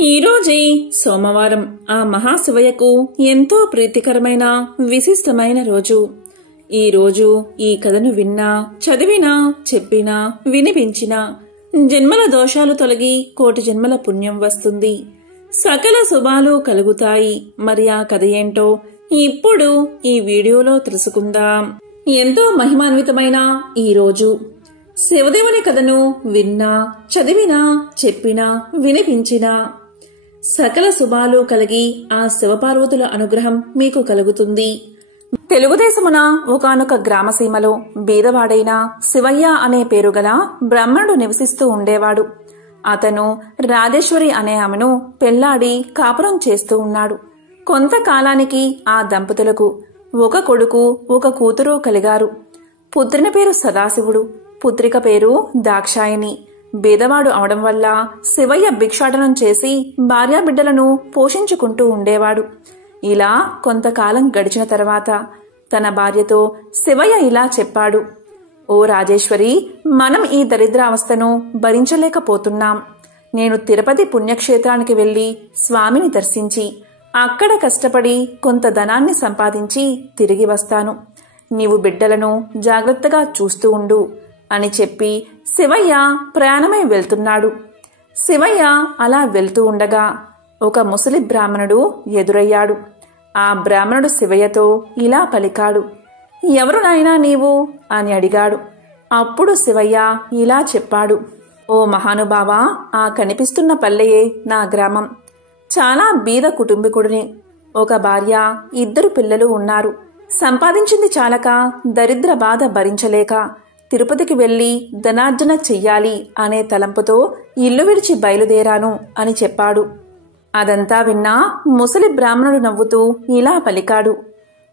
ఈరోజే సోమవారం ఆ మహాశివయ్యకు ఎంతో ప్రీతికరమైన విశిష్టమైన రోజు. ఈ రోజు ఈ కథను విన్నా, చదివినా, చెప్పినా, వినిపించినా జన్మల దోషాలు తొలగి కోటి జన్మల పుణ్యం వస్తుంది, సకల శుభాలు కలుగుతాయి. మరి ఆ కథ ఏంటో ఇప్పుడు ఈ వీడియోలో తెలుసుకుందాం. ఎంతో మహిమాన్వితమైన ఈ రోజు శివదేవుని కథను విన్నా, చదివినా, చెప్పినా, వినిపించినా సకల శుభాలు కలిగి ఆ శివపార్వతుల అనుగ్రహం మీకు కలుగుతుంది. తెలుగుదేశమున ఒకానొక గ్రామసీమలో బీదవాడైన శివయ్య అనే పేరుగల బ్రాహ్మణుడు నివసిస్తూ ఉండేవాడు. అతను రాజేశ్వరి అనే ఆమెను పెళ్లాడి కాపురం చేస్తూ ఉన్నాడు. కొంతకాలానికి ఆ దంపతులకు ఒక కొడుకు, ఒక కూతురు కలిగారు. పుత్రుని పేరు సదాశివుడు, పుత్రిక పేరు దాక్షాయిని. బీదవాడు అవడం వల్ల శివయ్య భిక్షాటనం చేసి భార్యాబిడ్డలను పోషించుకుంటూ ఉండేవాడు. ఇలా కొంతకాలం గడిచిన తర్వాత తన భార్యతో శివయ్య ఇలా చెప్పాడు: ఓ రాజేశ్వరి, మనం ఈ దరిద్రావస్థను భరించలేకపోతున్నాం. నేను తిరుపతి పుణ్యక్షేత్రానికి వెళ్లి స్వామిని దర్శించి అక్కడ కష్టపడి కొంత ధనాన్ని సంపాదించి తిరిగి వస్తాను. నీవు బిడ్డలను జాగ్రత్తగా చూస్తూ ఉండు అని చెప్పి శివయ్య ప్రయాణమై వెళ్తున్నాడు. శివయ్య అలా వెళ్తూ ఉండగా ఒక ముసలి బ్రాహ్మణుడు ఎదురయ్యాడు. ఆ బ్రాహ్మణుడు శివయ్యతో ఇలా పలికాడు: ఎవరు నాయనా నీవు అని అడిగాడు. అప్పుడు శివయ్య ఇలా చెప్పాడు: ఓ మహానుభావా, ఆ కనిపిస్తున్న పల్లెయే నా గ్రామం. చాలా బీద కుటుంబీకుడిని. ఒక భార్య, 2 పిల్లలు ఉన్నారు. సంపాదించింది చాలక దరిద్ర బాధ భరించలేక తిరుపతికి వెళ్లి ధనార్జన చెయ్యాలి అనే తలంపుతో ఇల్లు విడిచి బయలుదేరాను అని చెప్పాడు. అదంతా విన్నా ముసలి బ్రాహ్మణుడు నవ్వుతూ ఇలా పలికాడు: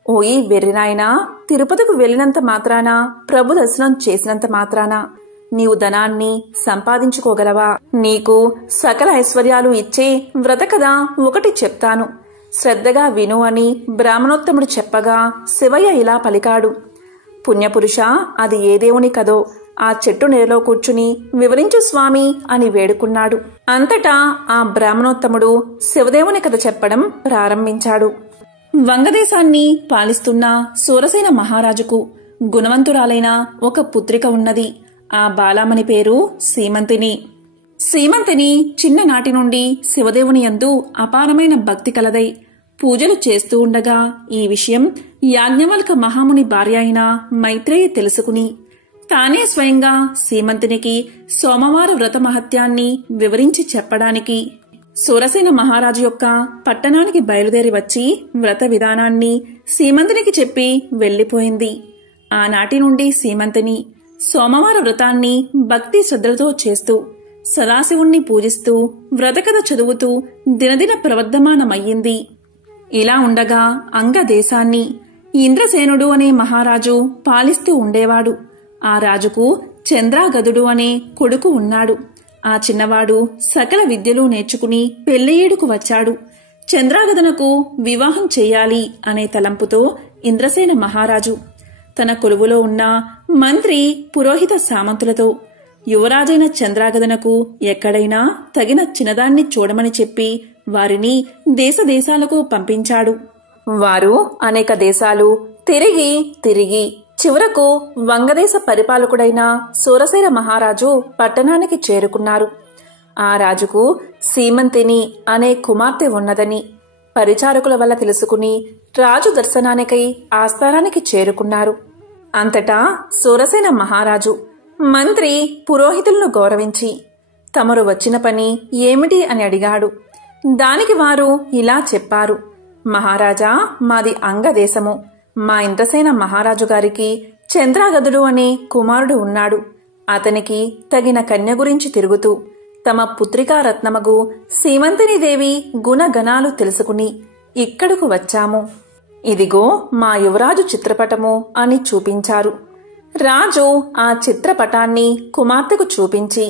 ఓయి వెర్రినాయనా, తిరుపతికి వెళ్లినంత మాత్రాన, ప్రభు దర్శనం చేసినంత మాత్రాన నీవు ధనాన్ని సంపాదించుకోగలవా? నీకు సకల ఐశ్వర్యాలు ఇచ్చే వ్రత కథ ఒకటి చెప్తాను, శ్రద్ధగా విను అని బ్రాహ్మణోత్తముడు చెప్పగా శివయ్య ఇలా పలికాడు: పుణ్యపురుష, అది ఏ దేవుని కదో ఆ చెట్టు నీడలో కూర్చుని వివరించు స్వామి అని వేడుకున్నాడు. అంతటా ఆ బ్రాహ్మణోత్తముడు శివదేవుని కథ చెప్పడం ప్రారంభించాడు. వంగదేశాన్ని పాలిస్తున్న సూరసేన మహారాజుకు గుణవంతురాలైన ఒక పుత్రిక ఉన్నది. ఆ బాలామణి పేరు సీమంతిని. సీమంతిని చిన్ననాటి నుండి శివదేవుని యందు అపారమైన భక్తి కలదై పూజలు చేస్తూ ఉండగా ఈ విషయం యాజ్ఞవల్క మహాముని భార్య అయిన మైత్రేయి తెలుసుకుని తానే స్వయంగా సీమంతినికి సోమవార వ్రత మహత్యాన్ని వివరించి చెప్పడానికి సూరసేన మహారాజు యొక్క పట్టణానికి బయలుదేరి వచ్చి వ్రత విధానాన్ని సీమంతినికి చెప్పి వెళ్లిపోయింది. ఆనాటి నుండి సీమంతిని సోమవార వ్రతాన్ని భక్తి శ్రద్ధలతో చేస్తూ సదాశివుణ్ణి పూజిస్తూ వ్రతకథ చదువుతూ దినదిన ప్రవర్ధమానమయ్యింది. ఇలా ఉండగా అంగదేశాన్ని ఇంద్రసేనుడు అనే మహారాజు పాలిస్తూ ఉండేవాడు. ఆ రాజుకు చంద్రాగదుడు అనే కొడుకు ఉన్నాడు. ఆ చిన్నవాడు సకల విద్యలు నేర్చుకుని పెళ్లియేడుకు వచ్చాడు. చంద్రాగదునకు వివాహం చెయ్యాలి అనే తలంపుతో ఇంద్రసేన మహారాజు తన కొలువులో ఉన్న మంత్రి, పురోహిత సామంతులతో యువరాజైన చంద్రాగదునకు ఎక్కడైనా తగిన చిన్నదాన్ని చూడమని చెప్పి వారిని దేశదేశాలకు పంపించాడు. వారు అనేక దేశాలు తిరిగి తిరిగి చివరకు వంగదేశ పరిపాలకుడైన సూరసేన మహారాజు పట్టణానికి చేరుకున్నారు. ఆ రాజుకు సీమంతిని అనే కుమార్తె ఉన్నదని పరిచారకుల వల్ల తెలుసుకుని రాజు దర్శనానికై ఆస్థానానికి చేరుకున్నారు. అంతటా సూరసేన మహారాజు మంత్రి, పురోహితులను గౌరవించి తమరు వచ్చిన పని ఏమిటి అని అడిగాడు. దానికి వారు ఇలా చెప్పారు: మహారాజా, మాది అంగదేశము. మా ఇంద్రసేన మహారాజు గారికి చంద్రాగదుడు అనే కుమారుడు ఉన్నాడు. అతనికి తగిన కన్య గురించి తిరుగుతూ తమ పుత్రికా రత్నమగు సీమంతిని దేవి గుణగణాలు తెలుసుకుని ఇక్కడకు వచ్చాము. ఇదిగో మా యువరాజు చిత్రపటము అని చూపించారు. రాజు ఆ చిత్రపటాన్ని కుమార్తెకు చూపించి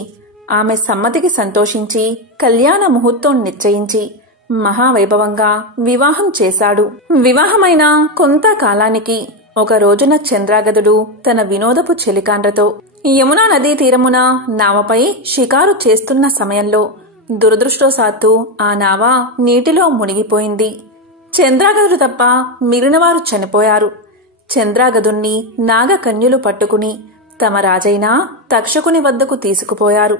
ఆమె సమ్మతికి సంతోషించి కళ్యాణ ముహూర్తం నిశ్చయించి మహావైభవంగా వివాహం చేశాడు. వివాహమైన కొంతకాలానికి ఒక రోజున చంద్రాగదుడు తన వినోదపు చెలికాండ్రతో యమునా నదీ తీరమున నావపై షికారు చేస్తున్న సమయంలో దురదృష్టవశాత్తు ఆ నావ నీటిలో మునిగిపోయింది. చంద్రాగదుడు తప్ప మిగిలినవారు చనిపోయారు. చంద్రాగదుణ్ణి నాగకన్యలు పట్టుకుని తమ రాజైన తక్షకుని వద్దకు తీసుకుపోయారు.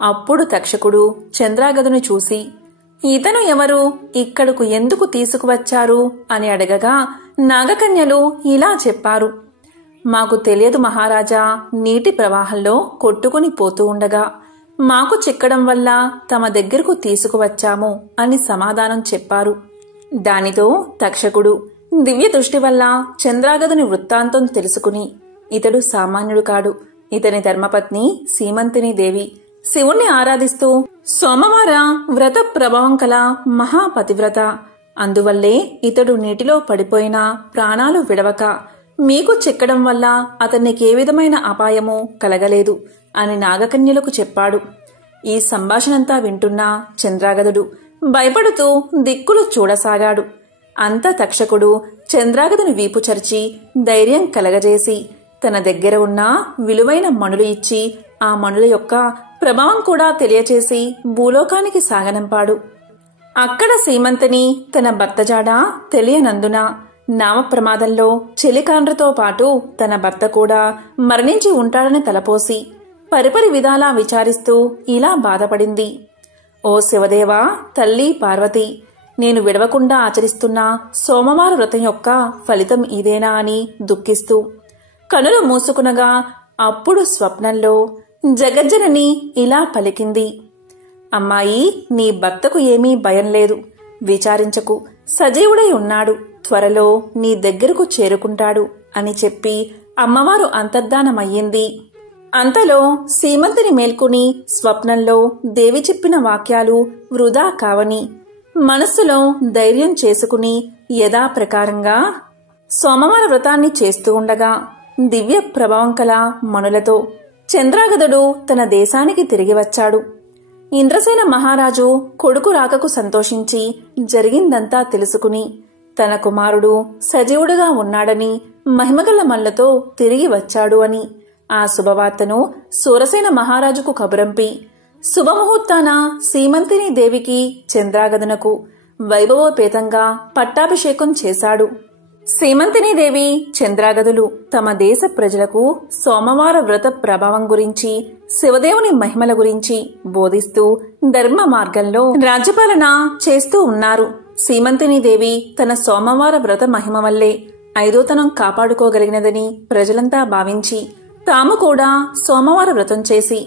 అప్పుడు తక్షకుడు చంద్రాగదుని చూసి, ఇతను ఎవరు, ఇక్కడకు ఎందుకు తీసుకువచ్చారు అని అడగగా నాగకన్యలు ఇలా చెప్పారు, మాకు తెలియదు మహారాజా, నీటి ప్రవాహంలో కొట్టుకుని పోతూ ఉండగా మాకు చిక్కడం వల్ల తమ దగ్గరకు తీసుకువచ్చాము అని సమాధానం చెప్పారు. దానితో తక్షకుడు దివ్య దృష్టి వల్ల చంద్రాగదుని వృత్తాంతం తెలుసుకుని, ఇతడు సామాన్యుడు కాడు, ఇతని ధర్మపత్ని సీమంతిని దేవి శివుణ్ణి ఆరాధిస్తూ సోమవార వ్రత ప్రభావం కల మహాపతివ్రత, అందువల్లే ఇతడు నీటిలో పడిపోయినా ప్రాణాలు విడవక మీకు చిక్కడం వల్ల అతన్నికే విధమైన అపాయము కలగలేదు అని నాగకన్యలకు చెప్పాడు. ఈ సంభాషణంతా వింటున్న చంద్రాగదుడు భయపడుతూ దిక్కులు చూడసాగాడు. అంత తక్షకుడు చంద్రాగదుని వీపు చరిచి ధైర్యం కలగజేసి తన దగ్గర ఉన్న విలువైన మణులు ఇచ్చి ఆ మణుల యొక్క ప్రభావం కూడా తెలియచేసి భూలోకానికి సాగనంపాడు. అక్కడ సీమంతిని తన భర్త జాడ తెలియనందున నామ ప్రమాదంలో చెలికాండ్రతో పాటు తన భర్త కూడా మరణించి ఉంటాడని తలపోసి పరిపరి విధాలా విచారిస్తూ ఇలా బాధపడింది. ఓ శివదేవా, తల్లి పార్వతి, నేను విడవకుండా ఆచరిస్తున్న సోమవార వ్రతం యొక్క ఫలితం ఇదేనా అని దుఃఖిస్తూ కనులు మూసుకునగా అప్పుడు స్వప్నంలో జగజ్జనని ఇలా పలికింది, అమ్మాయి, నీ భర్తకు ఏమీ భయం లేదు, విచారించకు, సజీవుడై ఉన్నాడు, త్వరలో నీ దగ్గరకు చేరుకుంటాడు అని చెప్పి అమ్మవారు అంతర్ధానమయ్యింది. అంతలో సీమంతిని మేల్కొని స్వప్నంలో దేవి చెప్పిన వాక్యాలు వృధా కావని మనస్సులో ధైర్యం చేసుకుని యథాప్రకారంగా సోమవార వ్రతాన్ని చేస్తూ ఉండగా దివ్య ప్రభావం కల మణులతో చంద్రాగదుడు తన దేశానికి తిరిగి వచ్చాడు. ఇంద్రసేన మహారాజు కొడుకు రాకకు సంతోషించి జరిగిందంతా తెలుసుకుని తన కుమారుడు సజీవుడుగా ఉన్నాడని మహిమగల మల్లతో తిరిగి వచ్చాడు అని ఆ శుభవార్తను సూరసేన మహారాజుకు కబురంపి శుభముహూర్తాన సీమంతిని దేవికి చంద్రాగదునకు వైభవోపేతంగా పట్టాభిషేకం చేశాడు. సీమంతిని దేవి చంద్రాగదులు తమ దేశ ప్రజలకు సోమవార వ్రత ప్రభావం గురించి, శివదేవుని మహిమల గురించి బోధిస్తూ ధర్మ మార్గంలో రాజ్యపాలన చేస్తూ ఉన్నారు. సీమంతిని దేవి తన సోమవార వ్రత మహిమ వల్లే ఐదోతనం కాపాడుకోగలిగినదని ప్రజలంతా భావించి తాము కూడా సోమవార వ్రతం చేసి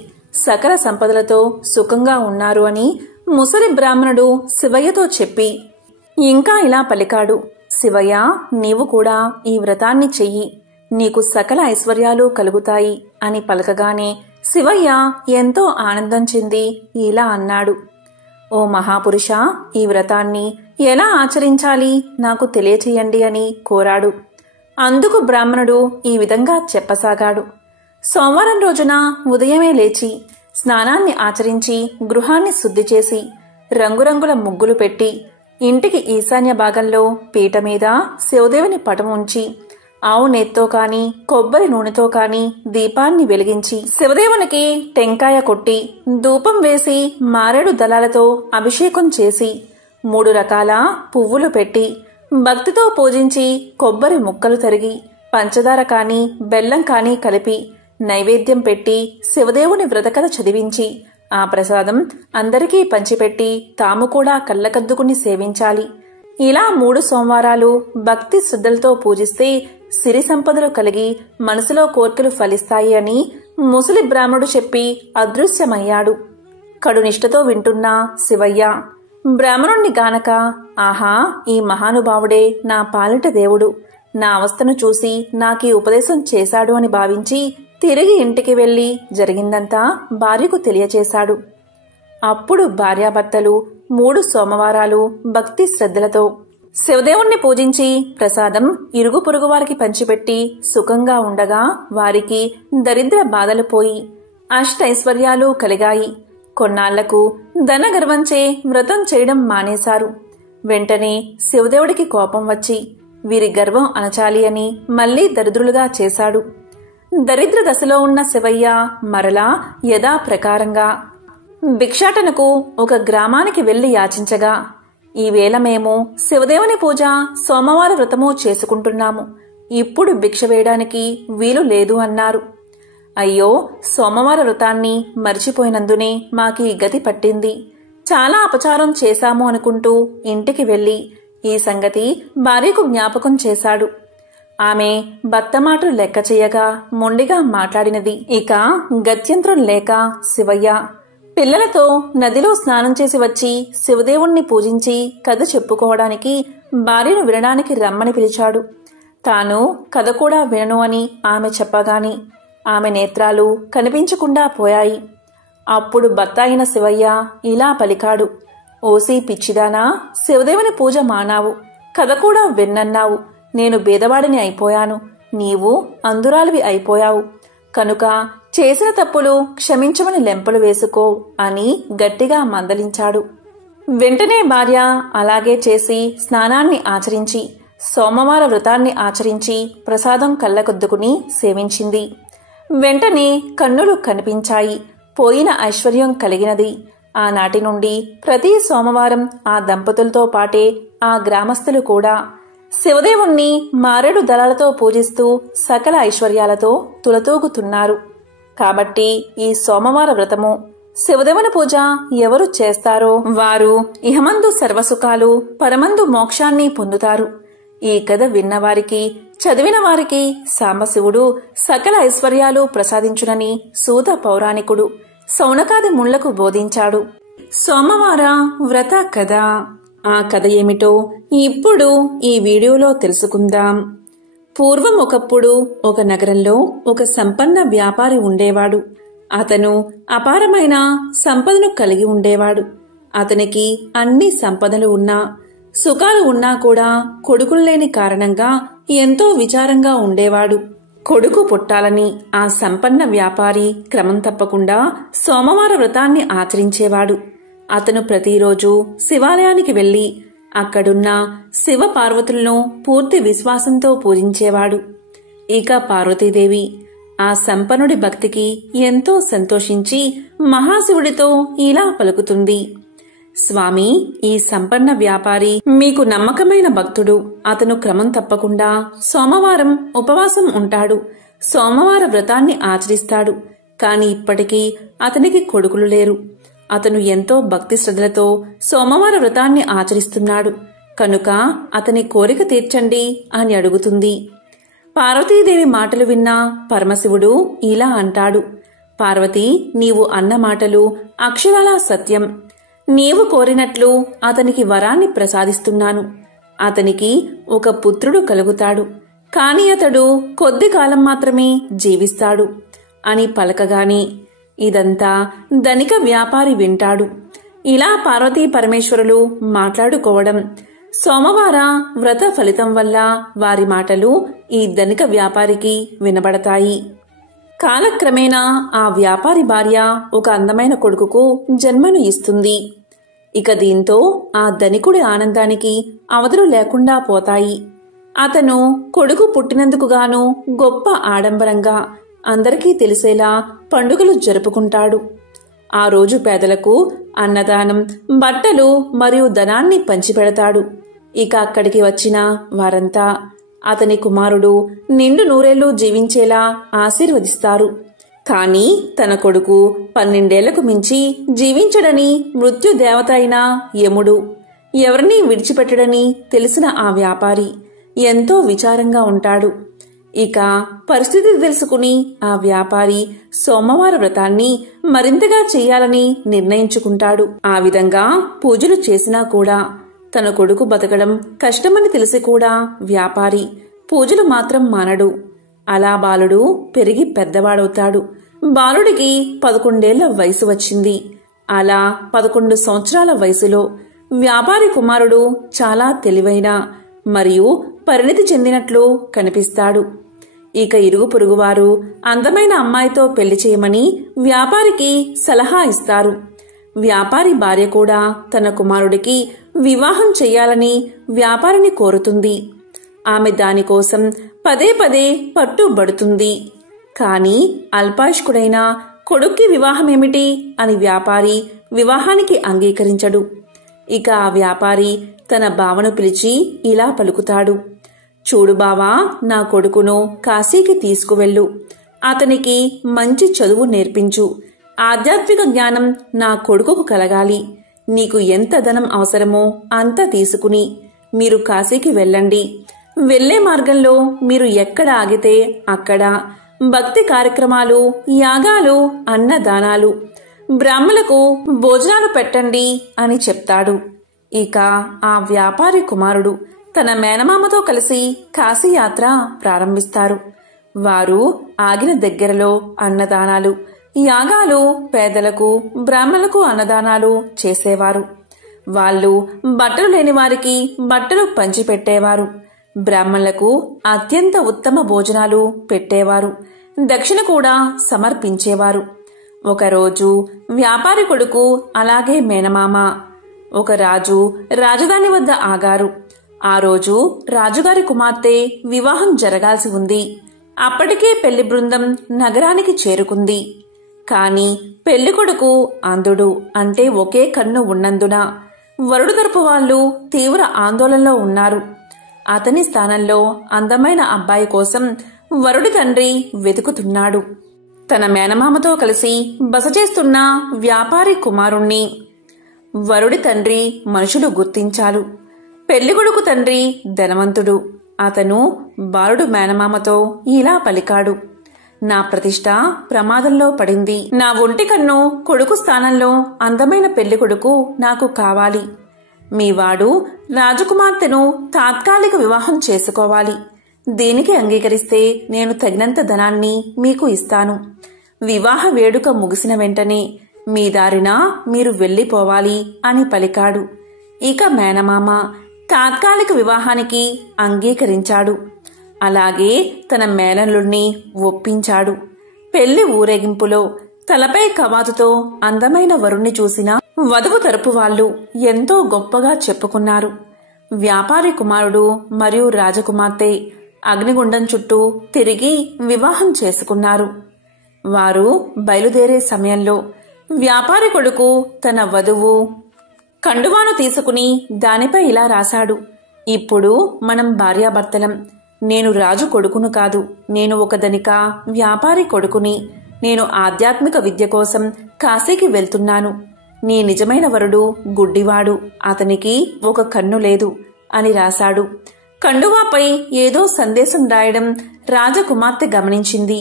సకల సంపదలతో సుఖంగా ఉన్నారు అని ముసలి బ్రాహ్మణుడు శివయ్యతో చెప్పి ఇంకా ఇలా పలికాడు, శివయ్య, నీవు కూడా ఈ వ్రతాన్ని చెయ్యి, నీకు సకల ఐశ్వర్యాలు కలుగుతాయి అని పలకగానే శివయ్య ఎంతో ఆనందం చెంది ఇలా అన్నాడు, ఓ మహాపురుష, ఈ వ్రతాన్ని ఎలా ఆచరించాలి నాకు తెలియచేయండి అని కోరాడు. అందుకు బ్రాహ్మణుడు ఈ విధంగా చెప్పసాగాడు. సోమవారం రోజున ఉదయమే లేచి స్నానాన్ని ఆచరించి గృహాన్ని శుద్ధి చేసి రంగురంగుల ముగ్గులు పెట్టి ఇంటికి ఈశాన్య భాగంలో పీట మీద శివదేవుని పటం ఉంచి ఆవు నెయ్యితో కాని కొబ్బరి నూనెతో కాని దీపాన్ని వెలిగించి శివదేవునికి టెంకాయ కొట్టి ధూపం వేసి మారేడు దళాలతో అభిషేకం చేసి 3 రకాల పువ్వులు పెట్టి భక్తితో పూజించి కొబ్బరి ముక్కలు తరిగి పంచదార కాని బెల్లం కాని కలిపి నైవేద్యం పెట్టి శివదేవుని వ్రతకథ చదివించి ఆ ప్రసాదం అందరికీ పంచిపెట్టి తాము కూడా కళ్ళకద్దుకుని సేవించాలి. ఇలా 3 సోమవారాలు భక్తి శ్రద్ధలతో పూజిస్తే సిరి సంపదలు కలిగి మనసులో కోర్కెలు ఫలిస్తాయి అని ముసలి బ్రాహ్మణుడు చెప్పి అదృశ్యమయ్యాడు. కడునిష్టతో వింటున్న శివయ్య బ్రాహ్మణుణ్ణి గానక, ఆహా, ఈ మహానుభావుడే నా పాలిట దేవుడు, నా అవస్థను చూసి నాకీ ఉపదేశం చేశాడు అని భావించి తిరిగి ఇంటికి వెళ్లి జరిగిందంతా భార్యకు తెలియచేశాడు. అప్పుడు భార్యాభర్తలు 3 సోమవారాలు భక్తి శ్రద్ధలతో శివదేవుణ్ణి పూజించి ప్రసాదం ఇరుగు పొరుగు వారికి పంచిపెట్టి సుఖంగా ఉండగా వారికి దరిద్ర బాధలు పోయి అష్టైశ్వర్యాలు కలిగాయి. కొన్నాళ్లకు ధనగర్వంచే వ్రతం చేయడం మానేశారు. వెంటనే శివదేవుడికి కోపం వచ్చి వీరి గర్వం అణచాలి అని మళ్లీ దరిద్రులుగా చేశాడు. దరిద్ర దశలో ఉన్న శివయ్య మరలా యథాప్రకారంగా భిక్షాటనకు ఒక గ్రామానికి వెళ్లి యాచించగా, ఈవేళ మేము శివదేవుని పూజ, సోమవార వ్రతము చేసుకుంటున్నాము. ఇప్పుడు భిక్ష వేయడానికి వీలు లేదు అన్నారు. అయ్యో, సోమవార వ్రతాన్ని మర్చిపోయినందునే మాకీ గతి పట్టింది. చాలా అపచారం చేశాము అనుకుంటూ ఇంటికి వెళ్లి ఈ సంగతి భార్యకు జ్ఞాపకం చేశాడు. ఆమె భర్త మాటలు లెక్క చేయగా మొండిగా మాట్లాడినది. ఇక గత్యంతరం లేక శివయ్య పిల్లలతో నదిలో స్నానం చేసి వచ్చి శివదేవుణ్ణి పూజించి కథ చెప్పుకోవడానికి భార్యను వినడానికి రమ్మని పిలిచాడు. తాను కథ కూడా వినను అని ఆమె చెప్పగాని ఆమె నేత్రాలు కనిపించకుండా పోయాయి. అప్పుడు భర్త అయిన శివయ్య ఇలా పలికాడు. ఓసి పిచ్చిదానా, శివదేవుని పూజ మానావు, కథ కూడా విన్నన్నావు. నేను బీదవాడిని అయిపోయాను, నీవు అందురాలివి అయిపోయావు. కనుక చేసిన తప్పులు క్షమించమని లెంపలు వేసుకో అని గట్టిగా మందలించాడు. వెంటనే భార్య అలాగే చేసి స్నానాన్ని ఆచరించి సోమవార వ్రతాన్ని ఆచరించి ప్రసాదం కళ్ళకొద్దుకుని సేవించింది. వెంటనే కన్నులు కనిపించాయి. పోయిన ఐశ్వర్యం కలిగినది. ఆనాటి నుండి ప్రతి సోమవారం ఆ దంపతులతో పాటే ఆ గ్రామస్తులు కూడా శివదేవుణ్ణి మారేడు దళాలతో పూజిస్తూ సకల ఐశ్వర్యాలతో తులతూగుతున్నారు. కాబట్టి ఈ సోమవార వ్రతము, శివదేవుని పూజ ఎవరు చేస్తారో వారు ఇహమందు సర్వసుఖాలు, పరమందు మోక్షాన్ని పొందుతారు. ఈ కథ విన్నవారికి, చదివిన వారికి సాంబశివుడు సకల ఐశ్వర్యాలు ప్రసాదించునని సూత పౌరాణికుడు శౌనకాది ముళ్లకు బోధించాడు. సోమవార వ్రత కథ. ఆ కథ ఏమిటో ఇప్పుడు ఈ వీడియోలో తెలుసుకుందాం. పూర్వం ఒకప్పుడు ఒక నగరంలో ఒక సంపన్న వ్యాపారి ఉండేవాడు. అతను అపారమైన సంపదను కలిగి ఉండేవాడు. అతనికి అన్ని సంపదలు ఉన్నా, సుఖాలు ఉన్నా కూడా కొడుకులు లేని కారణంగా ఎంతో విచారంగా ఉండేవాడు. కొడుకు పుట్టాలని ఆ సంపన్న వ్యాపారి క్రమం తప్పకుండా సోమవార వ్రతాన్ని ఆచరించేవాడు. అతను ప్రతిరోజు శివాలయానికి వెళ్లి అక్కడున్న శివ పార్వతులను పూర్తి విశ్వాసంతో పూజించేవాడు. ఇక పార్వతీదేవి ఆ సంపన్నుడి భక్తికి ఎంతో సంతోషించి మహాశివుడితో ఇలా పలుకుతుంది. స్వామి, ఈ సంపన్న వ్యాపారి మీకు నమ్మకమైన భక్తుడు. అతను క్రమం తప్పకుండా సోమవారం ఉపవాసం ఉంటాడు, సోమవార వ్రతాన్ని ఆచరిస్తాడు. కాని ఇప్పటికీ అతనికి కొడుకులు లేరు. అతను ఎంతో భక్తి శ్రద్ధలతో సోమవార వ్రతాన్ని ఆచరిస్తున్నాడు. కనుక అతని కోరిక తీర్చండి అని అడుగుతుంది. పార్వతీదేవి మాటలు విన్న పరమశివుడు ఇలా అంటాడు. పార్వతి, నీవు అన్న మాటలు అక్షరాలా సత్యం. నీవు కోరినట్లు అతనికి వరాన్ని ప్రసాదిస్తున్నాను. అతనికి ఒక పుత్రుడు కలుగుతాడు. కాని అతడు కొద్ది కాలం మాత్రమే జీవిస్తాడు అని పలకగాని ఇదంతా ధనిక వ్యాపారి వింటాడు. ఇలా పార్వతీ పరమేశ్వరులు మాట్లాడుకోవడం, సోమవార వ్రత ఫలితం వల్ల వారి మాటలు ఈ ధనిక వ్యాపారికి వినబడతాయి. కాలక్రమేణా ఆ వ్యాపారి భార్య ఒక అందమైన కొడుకుకు జన్మను ఇస్తుంది. ఇక దీంతో ఆ ధనికుడి ఆనందానికి అవధులు లేకుండా పోతాయి. అతను కొడుకు పుట్టినందుకు గాను గొప్ప ఆడంబరంగా అందరికీ తెలిసేలా పండుగలు జరుపుకుంటాడు. ఆ రోజు పేదలకు అన్నదానం, బట్టలు మరియు ధనాన్ని పంచిపెడతాడు. ఇక అక్కడికి వచ్చిన వారంతా అతని కుమారుడు నిండు నూరేళ్లు జీవించేలా ఆశీర్వదిస్తారు. కాని తన కొడుకు 12 మించి జీవించడని మృత్యుదేవత అయిన యముడు ఎవరినీ విడిచిపెట్టడని తెలిసిన ఆ వ్యాపారి ఎంతో విచారంగా ఉంటాడు. ఇక పరిస్థితి తెలుసుకుని ఆ వ్యాపారి సోమవార వ్రతాన్ని మరింతగా చెయ్యాలని నిర్ణయించుకుంటాడు. ఆ విధంగా పూజలు చేసినా కూడా తన కొడుకు బతకడం కష్టమని తెలిసి కూడా వ్యాపారి పూజలు మాత్రం మానడు. అలా బాలుడు పెరిగి పెద్దవాడవుతాడు. బాలుడికి 11 వయసు వచ్చింది. అలా 11 సంవత్సరాల వయసులో వ్యాపారి కుమారుడు చాలా తెలివైన మరియు పరిణితి చెందినట్లు కనిపిస్తాడు. ఇక ఇరుగు పొరుగువారు అందమైన అమ్మాయితో పెళ్లి చేయమని వ్యాపారికి సలహా ఇస్తారు. వ్యాపారి భార్య కూడా తన కుమారుడికి వివాహం చెయ్యాలని వ్యాపారిని కోరుతుంది. ఆమె దానికోసం పదే పదే పట్టుబడుతుంది. కాని అల్పాయుష్కుడైన కొడుక్కి వివాహమేమిటి అని వ్యాపారి వివాహానికి అంగీకరించడు. ఇక ఆ వ్యాపారి తన బావను పిలిచి ఇలా పలుకుతాడు. చూడు బావా, నా కొడుకును కాశీకి తీసుకువెళ్ళు. అతనికి మంచి చదువు నేర్పించు. ఆధ్యాత్మిక జ్ఞానం నా కొడుకుకు కలగాలి. నీకు ఎంత ధనం అవసరమో అంతా తీసుకుని మీరు కాశీకి వెళ్ళండి. వెళ్లే మార్గంలో మీరు ఎక్కడ ఆగితే అక్కడ భక్తి కార్యక్రమాలు, యాగాలు, అన్నదానాలు, బ్రాహ్మలకు భోజనాలు పెట్టండి అని చెప్తాడు. ఇక ఆ వ్యాపారి కుమారుడు తన మేనమామతో కలిసి కాశీయాత్ర ప్రారంభిస్తారు. వారు ఆగిన దగ్గరలో అన్నదానాలు, యాగాలు, పేదలకు, బ్రాహ్మణులకు అన్నదానాలు చేసేవారు. వాళ్ళు బట్టలు లేని వారికి బట్టలు పంచిపెట్టేవారు. బ్రాహ్మణులకు అత్యంత ఉత్తమ భోజనాలు పెట్టేవారు. దక్షిణ కూడా సమర్పించేవారు. ఒకరోజు వ్యాపారి కొడుకు అలాగే మేనమామ ఒక రాజు రాజధాని వద్ద ఆగారు. ఆ రోజు రాజుగారి కుమార్తె వివాహం జరగాల్సి ఉంది. అప్పటికే పెళ్లి బృందం నగరానికి చేరుకుంది. కాని పెళ్లికొడుకు అంధుడు, అంటే ఒకే కన్ను ఉన్నందున వరుడు తరపు వాళ్ళు తీవ్ర ఆందోళనలో ఉన్నారు. అతని స్థానంలో అందమైన అబ్బాయి కోసం వరుడి తండ్రి వెతుకుతున్నాడు. తన మేనమామతో కలిసి బస చేస్తున్న వ్యాపారి కుమారుణ్ణి వరుడి తండ్రి మనుషులు గుర్తించారు. పెళ్లికొడుకు తండ్రి ధనవంతుడు. అతను బాలుడు మేనమామతో ఇలా పలికాడు. నా ప్రతిష్ట ప్రమాదంలో పడింది. నా ఒంటి కన్ను కొడుకు స్థానంలో అందమైన పెళ్లికొడుకు నాకు కావాలి. మీవాడు రాజకుమార్తెను తాత్కాలిక వివాహం చేసుకోవాలి. దీనికి అంగీకరిస్తే నేను తగినంత ధనాన్ని మీకు ఇస్తాను. వివాహ వేడుక ముగిసిన వెంటనే మీ దారిన మీరు వెళ్లిపోవాలి అని పలికాడు. ఇక మేనమామ తాత్కాలిక వివాహానికి అంగీకరించాడు. అలాగే తన మేనల్లుణ్ణి ఒప్పించాడు. పెళ్లి ఊరేగింపులో తలపై కవాతుతో అందమైన వరుణ్ణి చూసిన వధువు తరపు వాళ్ళు ఎంతో గొప్పగా చెప్పుకున్నారు. వ్యాపారి కుమారుడు మరియు రాజకుమార్తె అగ్నిగుండం చుట్టూ తిరిగి వివాహం చేసుకున్నారు. వారు బయలుదేరే సమయంలో వ్యాపారి కొడుకు తన వధువు కండువాను తీసుకుని దానిపై ఇలా రాశాడు. ఇప్పుడు మనం భార్యాభర్తలం. నేను రాజు కొడుకును కాదు. నేను ఒక ధనిక వ్యాపారి కొడుకుని. నేను ఆధ్యాత్మిక విద్య కోసం కాశీకి వెళ్తున్నాను. నీ నిజమైన వరుడు గుడ్డివాడు. అతనికి ఒక కన్ను లేదు అని రాశాడు. కండువాపై ఏదో సందేశం రాయడం రాజకుమార్తె గమనించింది.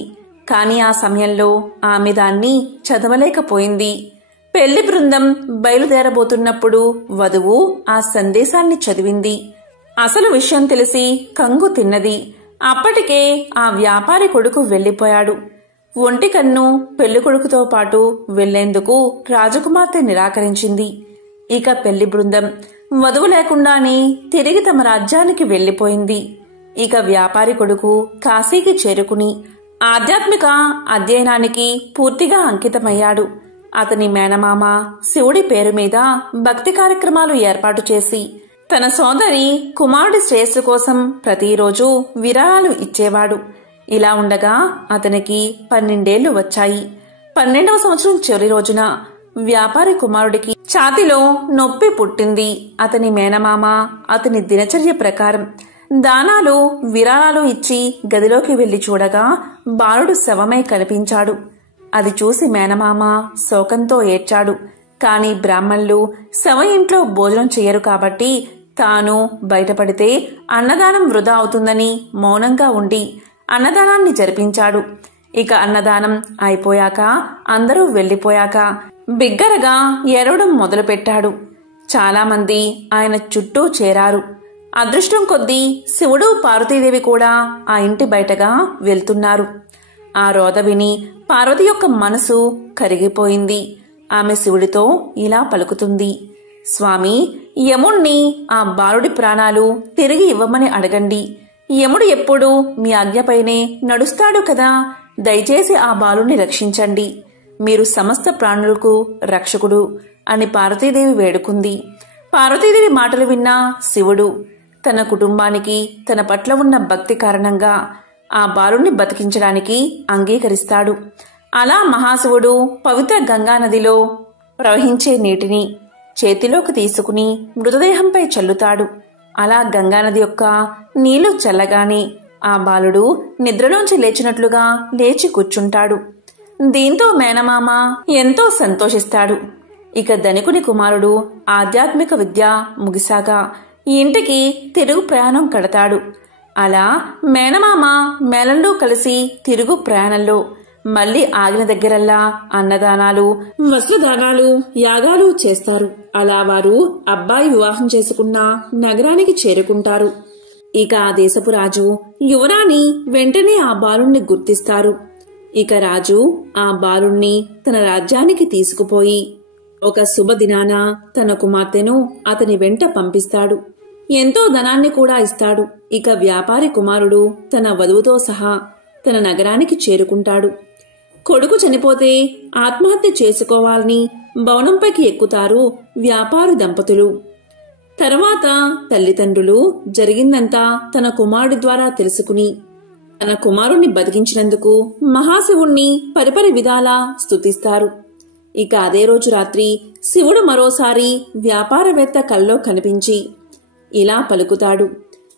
కాని ఆ సమయంలో ఆమె దాన్ని చదవలేకపోయింది. పెళ్లి బృందం బయలుదేరబోతున్నప్పుడు వధువు ఆ సందేశాన్ని చదివింది. అసలు విషయం తెలిసి కంగు తిన్నది. అప్పటికే ఆ వ్యాపారి కొడుకు వెళ్లిపోయాడు. ఒంటి కన్ను పెళ్లి కొడుకుతో పాటు వెళ్లేందుకు రాజకుమార్తె నిరాకరించింది. ఇక పెళ్లి బృందం వధువు లేకుండానే తిరిగి తమ రాజ్యానికి వెళ్లిపోయింది. ఇక వ్యాపారి కొడుకు కాశీకి చేరుకుని ఆధ్యాత్మిక అధ్యయనానికి పూర్తిగా అంకితమయ్యాడు. అతని మేనమామ శివుడి పేరు మీద భక్తి కార్యక్రమాలు ఏర్పాటు చేసి తన సోదరి కుమారుడి శ్రేయస్సు కోసం ప్రతిరోజు విరాళాలు ఇచ్చేవాడు. ఇలా ఉండగా అతనికి 12 ఏళ్లు వచ్చాయి. 12వ సంవత్సరం చివరి రోజున వ్యాపారి కుమారుడికి ఛాతీలో నొప్పి పుట్టింది. అతని మేనమామ అతని దినచర్య ప్రకారం దానాలు, విరాళాలు ఇచ్చి గదిలోకి వెళ్లి చూడగా బాలుడు శవమై కనిపించాడు. అది చూసి మేనమామ శోకంతో ఏడ్చాడు. కాని బ్రాహ్మణులు శవ ఇంట్లో భోజనం చేయరు కాబట్టి తాను బయటపడితే అన్నదానం వృధా అవుతుందని మౌనంగా ఉండి అన్నదానాన్ని జరిపించాడు. ఇక అన్నదానం అయిపోయాక అందరూ వెళ్లిపోయాక బిగ్గరగా ఏడవడం మొదలుపెట్టాడు. చాలామంది ఆయన చుట్టూ చేరారు. అదృష్టం కొద్దీ శివుడు, పార్వతీదేవి కూడా ఆ ఇంటి బయటగా వెళ్తున్నారు. ఆ రోద విని పార్వతి యొక్క మనసు కరిగిపోయింది. ఆమె శివుడితో ఇలా పలుకుతుంది. స్వామి, యముణ్ణి ఆ బాలుడి ప్రాణాలు తిరిగి ఇవ్వమని అడగండి. యముడు ఎప్పుడూ మీ ఆజ్ఞపైనే నడుస్తాడు కదా. దయచేసి ఆ బాలుణ్ణి రక్షించండి. మీరు సమస్త ప్రాణులకు రక్షకుడు అని పార్వతీదేవి వేడుకుంది. పార్వతీదేవి మాటలు విన్న శివుడు తన కుటుంబానికి తన పట్ల ఉన్న భక్తి కారణంగా ఆ బాలుణ్ణి బతికించడానికి అంగీకరిస్తాడు. అలా మహాశివుడు పవిత్ర గంగానదిలో ప్రవహించే నీటిని చేతిలోకి తీసుకుని మృతదేహంపై చల్లుతాడు. అలా గంగానది యొక్క నీళ్లు చల్లగానే ఆ బాలుడు నిద్రలోంచి లేచినట్లుగా లేచి కూర్చుంటాడు. దీంతో మేనమామ ఎంతో సంతోషిస్తాడు. ఇక ధనికుని కుమారుడు ఆధ్యాత్మిక విద్య ముగిసాగా ఇంటికి తిరుగు ప్రయాణం కడతాడు. అలా మేనమామ మేళంలో కలిసి తిరుగు ప్రయాణంలో మళ్లీ ఆగిన దగ్గరల్లా అన్నదానాలు, వస్త్రదానాలు, యాగాలు చేస్తారు. అలా వారు అబ్బాయి వివాహం చేసుకున్న నగరానికి చేరుకుంటారు. ఇక ఆ దేశపు రాజు యువరాణి వెంటనే ఆ బాలుణ్ణి గుర్తిస్తారు. ఇక రాజు ఆ బాలుణ్ణి తన రాజ్యానికి తీసుకుపోయి ఒక శుభదినాన తన కుమార్తెను అతని వెంట పంపిస్తాడు. ఎంతో ధనాన్ని కూడా ఇస్తాడు. ఇక వ్యాపారి కుమారుడు తన వధువుతో సహా తన నగరానికి చేరుకుంటాడు. కొడుకు చనిపోతే ఆత్మహత్య చేసుకోవాలని భవనంపైకి ఎక్కుతారు వ్యాపారి దంపతులు. తర్వాత తల్లిదండ్రులు జరిగిందంతా తన కుమారుడి ద్వారా తెలుసుకుని తన కుమారుణ్ణి బతికించినందుకు మహాశివుణ్ణి పరిపరి విధాలా స్తుతిస్తారు. ఇక అదే రోజు రాత్రి శివుడు మరోసారి వ్యాపారవేత్త కల్లో కనిపించి ఇలా పలుకుతాడు.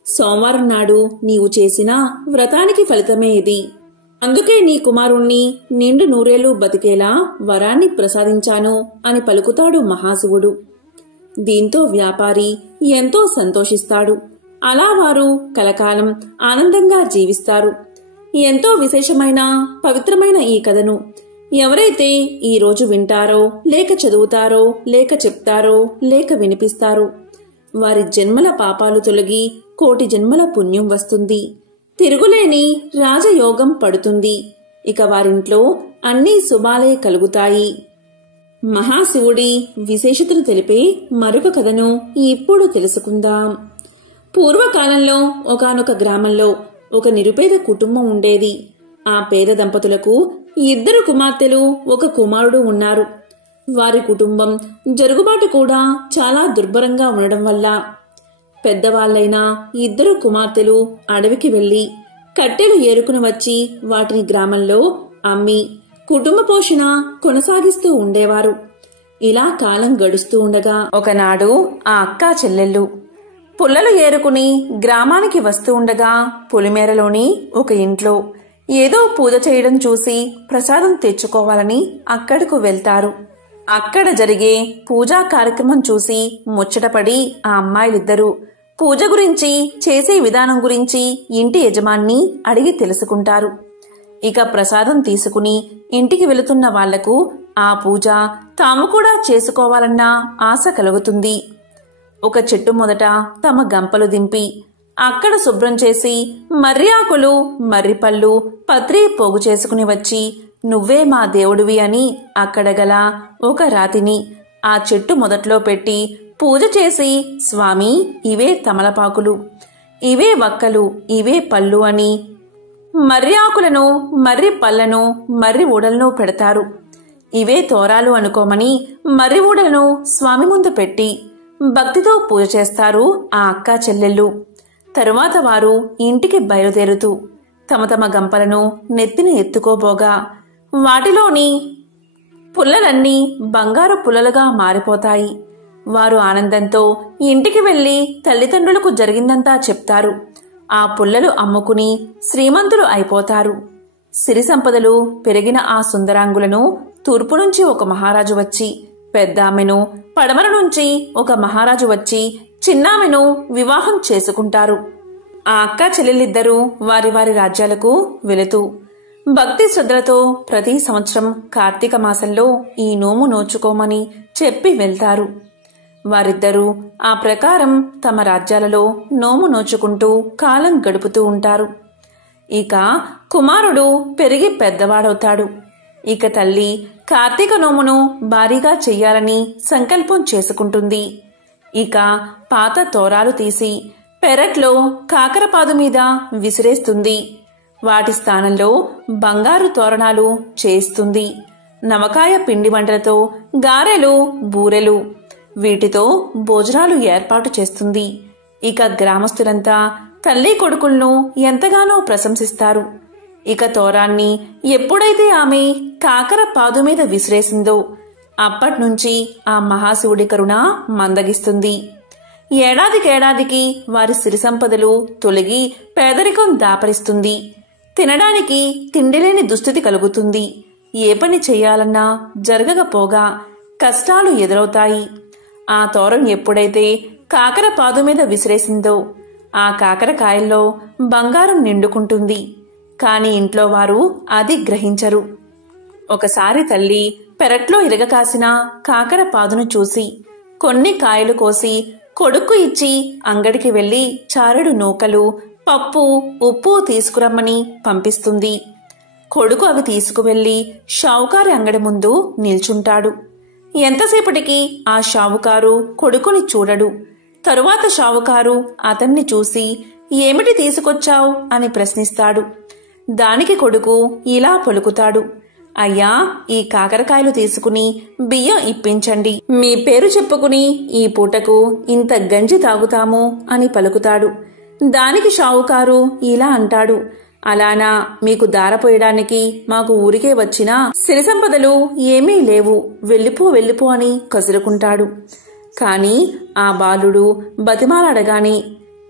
సోమవారం నాడు నీవు చేసిన వ్రతానికి ఫలితమే ఇది. అందుకే నీ కుమారుణ్ణి నిండు నూరేళ్లు బతికేలా వరాన్ని ప్రసాదించాను అని పలుకుతాడు మహాశివుడు. దీంతో వ్యాపారి ఎంతో సంతోషిస్తాడు. అలా వారు కలకాలం ఆనందంగా జీవిస్తారు. ఎంతో విశేషమైన పవిత్రమైన ఈ కథను ఎవరైతే ఈ రోజు వింటారో, లేక చదువుతారో, లేక చెప్తారో, లేక వినిపిస్తారో వారి జన్మల పాపాలు తొలగి కోటి జన్మల పుణ్యం వస్తుంది. తిరుగులేని రాజయోగం పడుతుంది. ఇక వారింట్లో అన్ని శుభాలే కలుగుతాయి. మహాశివుడి విశేషతను తెలిపే మరొక కథను ఇప్పుడు తెలుసుకుందాం. పూర్వకాలంలో ఒకానొక గ్రామంలో ఒక నిరుపేద కుటుంబం ఉండేది. ఆ పేద దంపతులకు 2 కుమార్తెలు, 1 కుమారుడు ఉన్నారు. వారి కుటుంబం జరుగుబాటు కూడా చాలా దుర్భరంగా ఉండడం వల్ల పెద్దవాళ్లైన 2 కుమార్తెలు అడవికి వెళ్లి కట్టెలు ఏరుకుని వచ్చి వాటిని గ్రామంలో అమ్మి కుటుంబ పోషణ కొనసాగిస్తూ ఉండేవారు. ఇలా కాలం గడుస్తూ ఉండగా ఒకనాడు ఆ అక్కా చెల్లెళ్ళు పుల్లలు ఏరుకుని గ్రామానికి వస్తూ ఉండగా పొలిమేరలోని ఒక ఇంట్లో ఏదో పూజ చేయడం చూసి ప్రసాదం తెచ్చుకోవాలని అక్కడకు వెళ్తారు. అక్కడ జరిగే పూజా కార్యక్రమం చూసి ముచ్చటపడి ఆ అమ్మాయిలిద్దరూ పూజ గురించి, చేసే విధానం గురించి ఇంటి యజమాన్ని అడిగి తెలుసుకుంటారు. ఇక ప్రసాదం తీసుకుని ఇంటికి వెళుతున్న వాళ్లకు ఆ పూజ తాము కూడా చేసుకోవాలన్న ఆశ కలుగుతుంది. ఒక చెట్టు మొదట తమ గంపలు దింపి అక్కడ శుభ్రం చేసి మర్రి ఆకులు, మర్రిపళ్ళు, పత్రి పోగు చేసుకుని వచ్చి నువ్వే మా దేవుడివి అని అక్కడ గల ఒక రాతిని ఆ చెట్టు మొదట్లో పెట్టి పూజ చేసి స్వామి ఇవే తమలపాకులు, ఇవే వక్కలు, ఇవే పళ్ళు అని మర్రి ఆకులను, మర్రి పళ్ళను, మర్రి ఊడలను పెడతారు. ఇవే తోరాలు అనుకోమని మర్రి ఊడలను స్వామి ముందు పెట్టి భక్తితో పూజ చేస్తారు ఆ అక్కా చెల్లెళ్ళు. తరువాత వారు ఇంటికి బయలుదేరుతూ తమ తమ గంపలను నెత్తిన ఎత్తుకోబోగా వాటిలోని పుల్లలన్నీ బంగారు పుల్లలుగా మారిపోతాయి. వారు ఆనందంతో ఇంటికి వెళ్లి తల్లిదండ్రులకు జరిగిందంతా చెప్తారు. ఆ పుల్లలు అమ్ముకుని శ్రీమంతులు అయిపోతారు. సిరి సంపదలు పెరిగిన ఆ సుందరాంగులను తూర్పు నుంచి ఒక మహారాజు వచ్చి, పెద్దామెను పడమర నుంచి ఒక మహారాజు వచ్చి చిన్నామెను వివాహం చేసుకుంటారు. ఆ అక్కా చెల్లెలిద్దరూ వారి వారి రాజ్యాలకు వెళుతూ భక్తి శ్రద్ధలతో ప్రతి సంవత్సరం కార్తీక మాసంలో ఈ నోము నోచుకోమని చెప్పి వెళ్తారు. వారిద్దరూ ఆ ప్రకారం తమ రాజ్యాలలో నోము నోచుకుంటూ కాలం గడుపుతూ ఉంటారు. ఇక కుమారుడు పెరిగి పెద్దవాడవుతాడు. ఇక తల్లి కార్తీక నోమును భారీగా చెయ్యాలని సంకల్పం చేసుకుంటుంది. ఇక పాత తోరాలు తీసి పెరట్లో కాకరపాదు మీద విసిరేస్తుంది. వాటి స్థానంలో బంగారు తోరణాలు చేస్తుంది. నవకాయ పిండి వంటలతో గారెలు, బూరెలు వీటితో భోజనాలు ఏర్పాటు చేస్తుంది. ఇక గ్రామస్తులంతా తల్లి కొడుకులను ఎంతగానో ప్రశంసిస్తారు. ఇక తోరాన్ని ఎప్పుడైతే ఆమె కాకర పాదు మీద విసిరేసిందో అప్పట్నుంచి ఆ మహాశివుడి కరుణ మందగిస్తుంది. ఏడాదికేడాదికి వారి సిరి సంపదలు తొలగి పేదరికం దాపరిస్తుంది. తినడానికి తిండిలేని దుస్థితి కలుగుతుంది. ఏ పని చెయ్యాలన్నా జరగకపోగా కష్టాలు ఎదురవుతాయి. ఆ తోరం ఎప్పుడైతే కాకర పాదు మీద విసిరేసిందో ఆ కాకరకాయల్లో బంగారం నిండుకుంటుంది. కాని ఇంట్లో వారు అది గ్రహించరు. ఒకసారి తల్లి పెరట్లో ఇరగకాసిన కాకర పాదును చూసి కొన్ని కాయలు కోసి కొడుక్కు ఇచ్చి అంగడికి వెళ్లి చారెడు నూకలు, పప్పు, ఉప్పు తీసుకురమ్మని పంపిస్తుంది. కొడుకు అవి తీసుకువెళ్లి షావుకారి అంగడి ముందు నిల్చుంటాడు. ఎంతసేపటికి ఆ షావుకారు కొడుకుని చూడడు. తరువాత షావుకారు అతన్ని చూసి ఏమిటి తీసుకొచ్చావు అని ప్రశ్నిస్తాడు. దానికి కొడుకు ఇలా పలుకుతాడు, అయ్యా, ఈ కాకరకాయలు తీసుకుని బియ్యం ఇప్పించండి. మీ పేరు చెప్పుకుని ఈ పూటకు ఇంత గంజి తాగుతాము అని పలుకుతాడు. దానికి షావుకారు ఇలా అంటాడు, అలానా, మీకు దారపోయడానికి మాకు ఊరికే వచ్చినా సిరి సంపదలు ఏమీ లేవు, వెళ్ళిపో అని కసురుకుంటాడు. కాని ఆ బాలుడు బతిమాలడగాని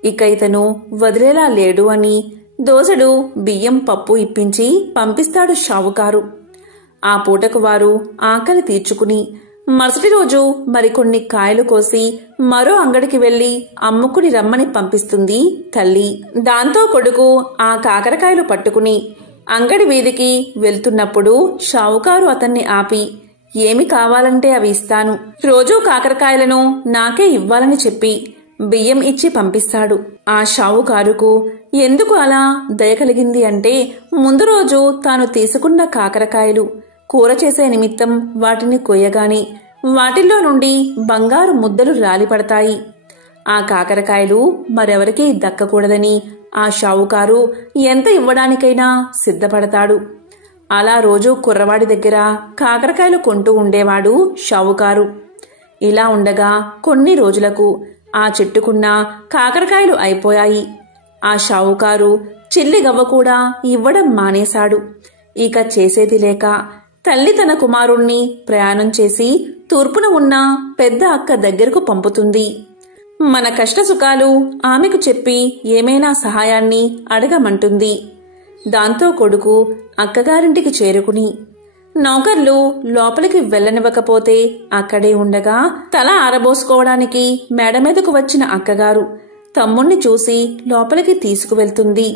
ఇక ఇతను వదిలేలా లేడు అని దోసెడు బియ్యం, పప్పు ఇప్పించి పంపిస్తాడు షావుకారు. ఆ పూటకు వారు ఆకలి తీర్చుకుని మరుసటి రోజు మరికొన్ని కాయలు కోసి మరో అంగడికి వెళ్లి అమ్ముకుని రమ్మని పంపిస్తుంది తల్లి. దాంతో కొడుకు ఆ కాకరకాయలు పట్టుకుని అంగడి వీధికి వెళ్తున్నప్పుడు షావుకారు అతన్ని ఆపి, ఏమి కావాలంటే అవి ఇస్తాను, రోజూ కాకరకాయలను నాకే ఇవ్వాలని చెప్పి బియ్యం ఇచ్చి పంపిస్తాడు. ఆ షావుకారుకు ఎందుకు అలా దయ కలిగింది అంటే, ముందు రోజు తాను తీసుకున్న కాకరకాయలు కూర చేసే నిమిత్తం వాటిని కొయ్యగాని వాటిల్లో నుండి బంగారు ముద్దలు రాలిపడతాయి. ఆ కాకరకాయలు మరెవరికీ దక్కకూడదని ఆ షావుకారు ఎంత ఇవ్వడానికైనా సిద్ధపడతాడు. అలా రోజూ కుర్రవాడి దగ్గర కాకరకాయలు కొంటూ ఉండేవాడు షావుకారు. ఇలా ఉండగా కొన్ని రోజులకు ఆ చెట్టుకున్న కాకరకాయలు అయిపోయాయి. ఆ షావుకారు చిల్లిగవ్వ కూడా ఇవ్వడం మానేశాడు. ఇక చేసేది లేక తల్లి తన కుమారుణ్ణి ప్రయాణం చేసి తూర్పున ఉన్న పెద్ద అక్క దగ్గరకు పంపుతుంది. మన కష్టసుఖాలు ఆమెకు చెప్పి ఏమైనా సహాయాన్ని అడగమంటుంది. దాంతో కొడుకు అక్కగారింటికి చేరుకుని నౌకర్లు లోపలికి వెళ్లనివ్వకపోతే అక్కడే ఉండగా తల ఆరబోసుకోవడానికి మేడ మీదకు వచ్చిన అక్కగారు తమ్ముణ్ణి చూసి లోపలికి తీసుకువెళ్తుంది.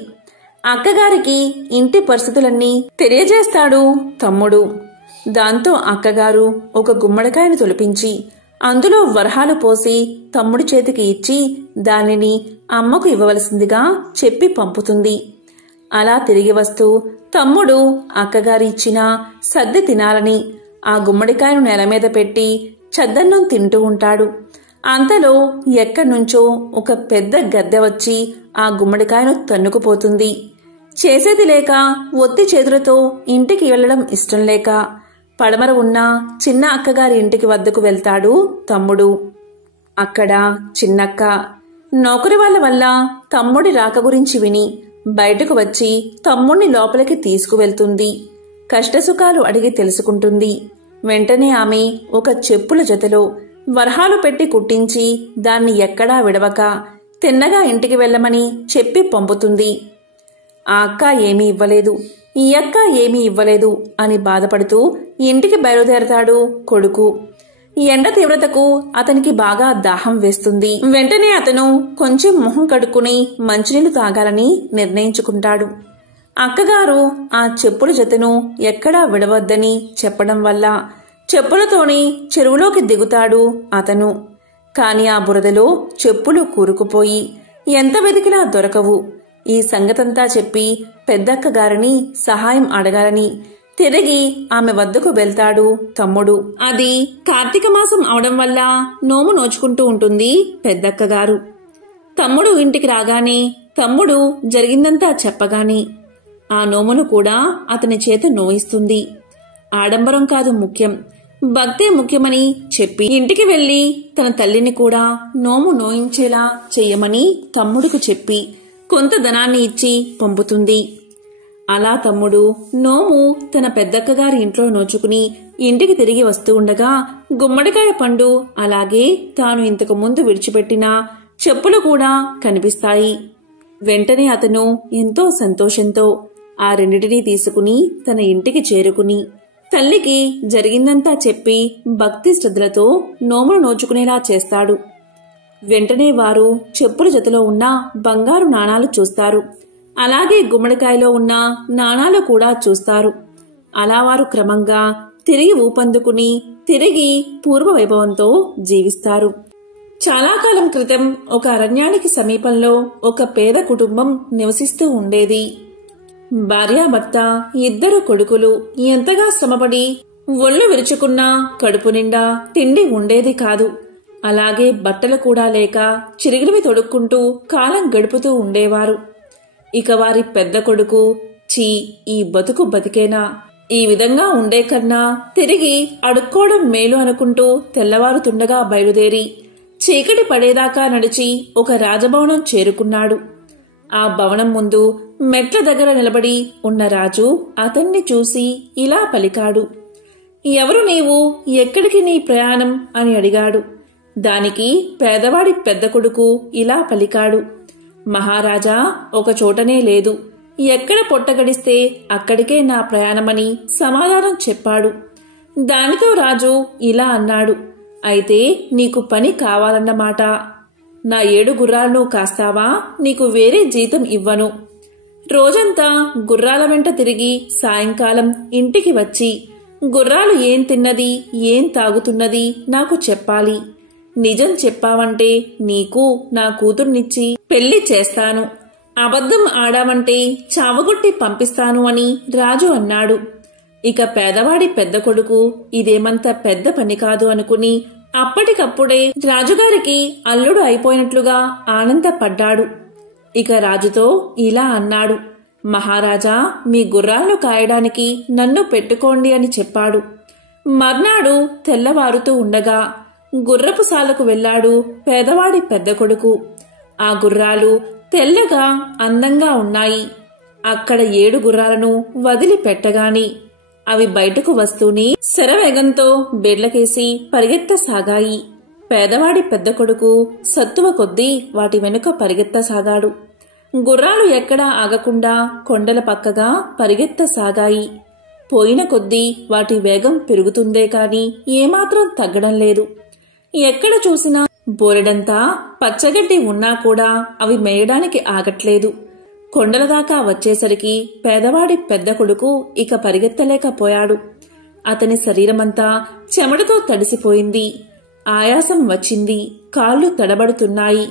అక్కగారికి ఇంటి పరిస్థితులన్నీ తెలియజేస్తాడు తమ్ముడు. దాంతో అక్కగారు ఒక గుమ్మడికాయను తొలిపించి అందులో వరహాలు పోసి తమ్ముడి చేతికి ఇచ్చి దానిని అమ్మకు ఇవ్వవలసిందిగా చెప్పి పంపుతుంది. అలా తిరిగి వస్తూ తమ్ముడు అక్కగారి ఇచ్చిన సద్ది తినాలని ఆ గుమ్మడికాయను నేల మీద పెట్టి చద్దన్నం తింటూ ఉంటాడు. అంతలో ఎక్కడ్నుంచో ఒక పెద్ద గద్దె వచ్చి ఆ గుమ్మడికాయను తన్నుకుపోతుంది. చేసేది లేక ఒత్తి చేతులతో ఇంటికి వెళ్లడం ఇష్టం లేక పడమర ఉన్న చిన్న అక్కగారి ఇంటికి వద్దకు వెళ్తాడు తమ్ముడు. అక్కడ చిన్నక్క నౌకరి వాళ్ళ వల్ల తమ్ముడి రాక గురించి విని బయటకు వచ్చి తమ్ముణ్ణి లోపలికి తీసుకువెళ్తుంది. కష్టసుఖాలు అడిగి తెలుసుకుంటుంది. వెంటనే ఆమె ఒక చెప్పుల జతలో వరహాలు పెట్టి కుట్టించి దాన్ని ఎక్కడా విడవక తిన్నగా ఇంటికి వెళ్లమని చెప్పి పంపుతుంది. ఆ అక్క ఏమీ ఇవ్వలేదు, ఈ అక్క ఏమీ ఇవ్వలేదు అని బాధపడుతూ ఇంటికి బయలుదేరతాడు కొడుకు. ఎండ తీవ్రతకు అతనికి బాగా దాహం వేస్తుంది. వెంటనే అతను కొంచెం మొహం కడుక్కుని మంచినీళ్లు తాగాలని నిర్ణయించుకుంటాడు. అక్కగారు ఆ చెప్పుల జతను ఎక్కడా విడవద్దని చెప్పడం వల్ల చెప్పులతోనే చెరువులోకి దిగుతాడు అతను. కాని ఆ బురదలో చెప్పులు కూరుకుపోయి ఎంత వెతికినా దొరకవు. ఈ సంగతంతా చెప్పి పెద్దక్కగారిని సహాయం అడగాలని తిరిగి ఆమె వద్దకు వెళ్తాడు తమ్ముడు. అది కార్తీక మాసం అవడం వల్ల నోము నోచుకుంటూ ఉంటుంది పెద్దక్కగారు. తమ్ముడు ఇంటికి రాగానే తమ్ముడు జరిగిందంతా చెప్పగానే ఆ నోమును కూడా అతని చేత నోయిస్తుంది. ఆడంబరం కాదు ముఖ్యం, భక్తే ముఖ్యమని చెప్పి ఇంటికి వెళ్లి తన తల్లిని కూడా నోము నోయించేలా చెయ్యమని తమ్ముడికి చెప్పి కొంత ధనాన్ని ఇచ్చి పంపుతుంది. అలా తమ్ముడు నోము తన పెద్దక్కగారి ఇంట్లో నోచుకుని ఇంటికి తిరిగి వస్తూ ఉండగా గుమ్మడికాయ పండు అలాగే తాను ఇంతకు ముందు విడిచిపెట్టిన చెప్పులు కూడా కనిపిస్తాయి. వెంటనే అతను ఎంతో సంతోషంతో ఆ రెండిటినీ తీసుకుని తన ఇంటికి చేరుకుని తల్లికి జరిగిందంతా చెప్పి భక్తి శ్రద్ధలతో నోమును నోచుకునేలా చేస్తాడు. వెంటనే వారు చెప్పుల జతలో ఉన్న బంగారు నాణాలు చూస్తారు. అలాగే గుమ్మడికాయలో ఉన్న నాణాలు కూడా చూస్తారు. అలా వారు క్రమంగా తిరిగి ఊపందుకుని తిరిగి పూర్వ వైభవంతో జీవిస్తారు. చాలా కాలం క్రితం ఒక అరణ్యానికి సమీపంలో ఒక పేద కుటుంబం నివసిస్తూ ఉండేది. భార్యాభర్త, 2 కొడుకులు ఎంతగా శ్రమపడి ఒళ్ళు విరుచుకున్నా కడుపు నిండా తిండి ఉండేది కాదు. అలాగే బట్టలు కూడా లేక చిరిగినవి తొడుక్కుంటూ కాలం గడుపుతూ ఉండేవారు. ఇక వారి పెద్ద కొడుకు, చీ ఈ బతుకు బతికేనా, ఈ విధంగా ఉండే కన్నా తిరిగి అడుక్కోవడం మేలు అనుకుంటూ తెల్లవారుతుండగా బయలుదేరి చీకటి పడేదాకా నడిచి ఒక రాజభవనం చేరుకున్నాడు. ఆ భవనం ముందు మెట్ల దగ్గర నిలబడి ఉన్న రాజు అతన్ని చూసి ఇలా పలికాడు. ఎవరు నీవు, ఎక్కడికి నీ ప్రయాణం అని అడిగాడు. దానికి పేదవాడి పెద్ద కొడుకు ఇలా పలికాడు. మహారాజా, ఒక చోటనే లేదు, ఎక్కడ పొట్టగడిస్తే అక్కడికే నా ప్రయాణమని సమాధానం చెప్పాడు. దానితో రాజు ఇలా అన్నాడు, అయితే నీకు పని కావాలన్నమాట. నా 7 గుర్రాలను కాస్తావా, నీకు వేరే జీతం ఇవ్వను. రోజంతా గుర్రాల వెంట తిరిగి సాయంకాలం ఇంటికి వచ్చి గుర్రాలు ఏం తిన్నది, ఏం తాగుతున్నది నాకు చెప్పాలి. నిజం చెప్పావంటే నీకు నా కూతుర్నిచ్చి పెళ్లి చేస్తాను, అబద్ధం ఆడావంటే చావగొట్టి పంపిస్తాను అని రాజు అన్నాడు. ఇక పేదవాడి పెద్ద కొడుకు ఇదేమంత పెద్ద పని కాదు అనుకుని అప్పటికప్పుడే రాజుగారికి అల్లుడు అయిపోయినట్లుగా ఆనందపడ్డాడు. ఇక రాజుతో ఇలా అన్నాడు, మహారాజా, మీ గుర్రాలను కాయడానికి నన్ను పెట్టుకోండి అని చెప్పాడు. మర్నాడు తెల్లవారుతూ ఉండగా గుర్రపు సాలకు వెళ్లాడు పేదవాడి పెద్ద కొడుకు. ఆ గుర్రాలు తెల్లగా అందంగా ఉన్నాయి. అక్కడ 7 గుర్రాలను వదిలిపెట్టగాని అవి బయటకు వస్తూనే శరవేగంతో బెడ్లకేసి పరిగెత్తసాగాయి. పేదవాడి పెద్ద కొడుకు సత్తువ కొద్దీ వాటి వెనుక పరిగెత్తసాగాడు. గుర్రాలు ఎక్కడా ఆగకుండా కొండల పక్కగా పరిగెత్తసాగాయి. పోయిన కొద్దీ వాటి వేగం పెరుగుతుందే కాని ఏమాత్రం తగ్గడం లేదు. ఎక్కడ చూసినా బోరెడంతా పచ్చగడ్డి ఉన్నా కూడా అవి మేయడానికి ఆగట్లేదు. కొండల దాకా వచ్చేసరికి పేదవాడి పెద్ద కొడుకు ఇక పరిగెత్తలేకపోయాడు. అతని శరీరమంతా చెమటతో తడిసిపోయింది. ఆయాసం వచ్చింది. కాళ్ళు తడబడుతున్నాయి.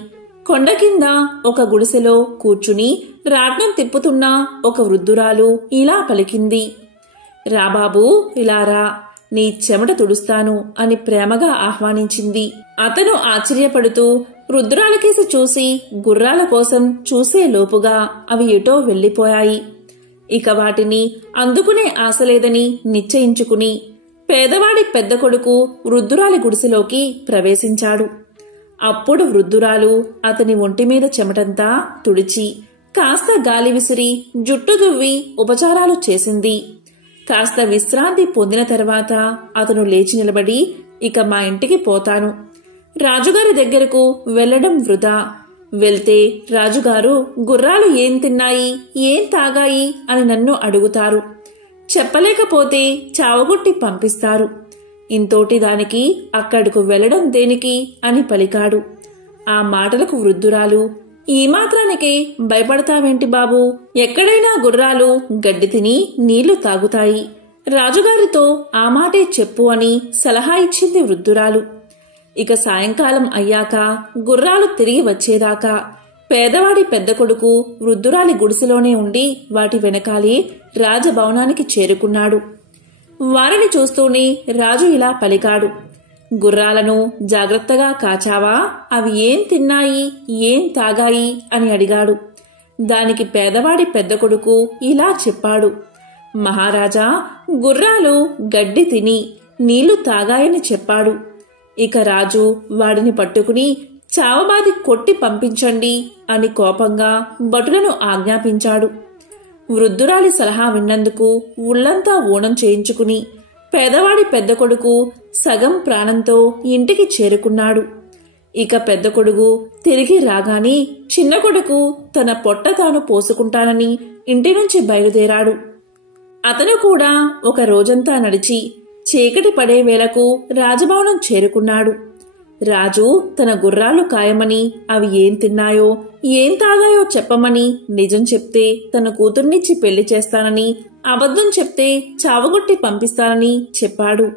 కొండ కింద ఒక గుడిసెలో కూర్చుని రాట్నం తిప్పుతున్న ఒక వృద్ధురాలు ఇలా పలికింది, రాబాబూ, ఇలారా, నీ చెమట తుడుస్తాను అని ప్రేమగా ఆహ్వానించింది. అతను ఆశ్చర్యపడుతూ వృద్ధురాలకేసి చూసి గుర్రాల కోసం చూసే లోపుగా అవి ఎటో వెళ్లిపోయాయి. ఇక వాటిని అందుకునే ఆశలేదని నిశ్చయించుకుని పేదవాడి పెద్ద కొడుకు వృద్ధురాలి గుడిసెలోకి ప్రవేశించాడు. అప్పుడు వృద్ధురాలు అతని ఒంటిమీద చెమటంతా తుడిచి కాస్త గాలి విసిరి జుట్టు దువ్వి ఉపచారాలు చేసింది. కాస్త విశ్రాంతి పొందిన తర్వాత అతను లేచి నిలబడి, ఇక మా ఇంటికి పోతాను. రాజుగారి దగ్గరకు వెళ్లడం వృధా. వెళ్తే రాజుగారు గుర్రాలు ఏం తిన్నాయి, ఏం తాగాయి అని నన్ను అడుగుతారు. చెప్పలేకపోతే చావగొట్టి పంపిస్తారు. ఇంతోటి దానికి అక్కడకు వెళ్లడం దేనికి అని పలికాడు. ఆ మాటలకు వృద్ధురాలు, ఈ మాత్రానికే భయపడతావేంటి బాబూ, ఎక్కడైనా గుర్రాలు గడ్డి తిని నీళ్లు తాగుతాయి. రాజుగారితో ఆ మాటే చెప్పు అని సలహా ఇచ్చింది వృద్ధురాలు. ఇక సాయంకాలం అయ్యాక గుర్రాలు తిరిగి వచ్చేదాకా పేదవాడి పెద్ద కొడుకు వృద్ధురాలి గుడిసెలోనే ఉండి వాటి వెనకాలే రాజభవనానికి చేరుకున్నాడు. వారిని చూస్తూనే రాజు ఇలా పలికాడు, గుర్రాలను జాగ్రత్తగా కాచావా, అవి ఏం తిన్నాయి, ఏం తాగాయి అని అడిగాడు. దానికి పేదవాడి పెద్ద కొడుకు ఇలా చెప్పాడు, మహారాజా, గుర్రాలు గడ్డి తిని నీళ్లు తాగాయని చెప్పాడు. ఇక రాజు వాడిని పట్టుకుని చావబాది కొట్టి పంపించండి అని కోపంగా భటులను ఆజ్ఞాపించాడు. వృద్ధురాలి సలహా విన్నందుకు ఉళ్లంతా ఊనం చేయించుకుని పేదవాడి పెద్ద కొడుకు సగం ప్రాణంతో ఇంటికి చేరుకున్నాడు. ఇక పెద్ద కొడుకు తిరిగి రాగానే చిన్న కొడుకు తన పొట్ట తాను పోసుకుంటానని ఇంటి నుంచి బయలుదేరాడు. అతను కూడా ఒక రోజంతా నడిచి చీకటి పడే వేళకు రాజభవనం చేరుకున్నాడు. రాజు తన గుర్రాలు కాయమని అవి ఏం తిన్నాయో ఏం తాగాయో చెప్పమని నిజం చెప్తే తన కూతుర్నిచ్చి పెళ్లి చేస్తానని, అబద్ధం చెప్తే చావగొట్టి పంపిస్తానని చెప్పాడు.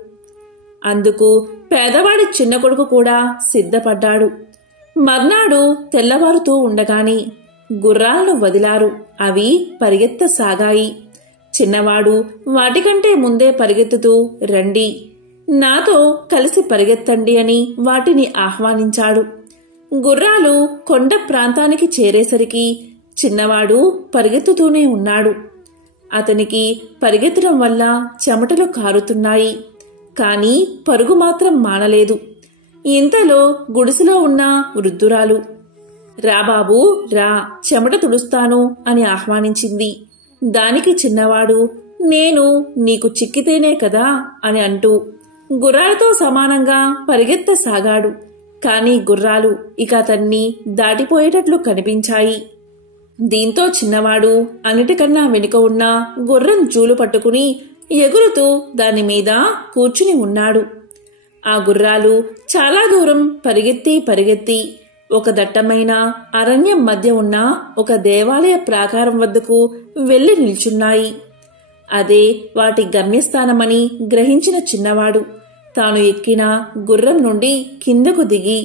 అందుకు పేదవాడి చిన్న కొడుకు కూడా సిద్ధపడ్డాడు. మర్నాడు తెల్లవారుతూ ఉండగానే గుర్రాలను వదిలారు. అవి పరిగెత్తసాగాయి. చిన్నవాడు వాటికంటే ముందే పరిగెత్తుతూ రండి, నాతో కలిసి పరిగెత్తండి అని వాటిని ఆహ్వానించాడు. గుర్రాలు కొండ ప్రాంతానికి చేరేసరికి చిన్నవాడు పరిగెత్తుతూనే ఉన్నాడు. అతనికి పరిగెత్తడం వల్ల చెమటలు కారుతున్నాయి. కాని పరుగు మాత్రం మానలేదు. ఇంతలో గుడిసెలో ఉన్న వృద్ధురాలు, రా బాబూ రా, చెమట తుడుస్తాను అని ఆహ్వానించింది. దానికి చిన్నవాడు, నేను నీకు చిక్కితేనే కదా అని అంటూ గుర్రాలతో సమానంగా పరిగెత్తసాగాడు. కాని గుర్రాలు ఇక అతన్ని దాటిపోయేటట్లు కనిపించాయి. దీంతో చిన్నవాడు అన్నిటికన్నా వెనుక ఉన్న గుర్రం జూలు పట్టుకుని ఎగురుతూ దానిమీద కూర్చుని ఉన్నాడు. ఆ గుర్రాలు చాలా దూరం పరిగెత్తి ఒక దట్టమైన అరణ్యం మధ్య ఉన్న ఒక దేవాలయ ప్రాకారం వద్దకు వెళ్లి నిల్చున్నాయి. అదే వాటి గమ్యస్థానమని గ్రహించిన చిన్నవాడు తాను ఎక్కిన గుర్రం నుండి కిందకు దిగి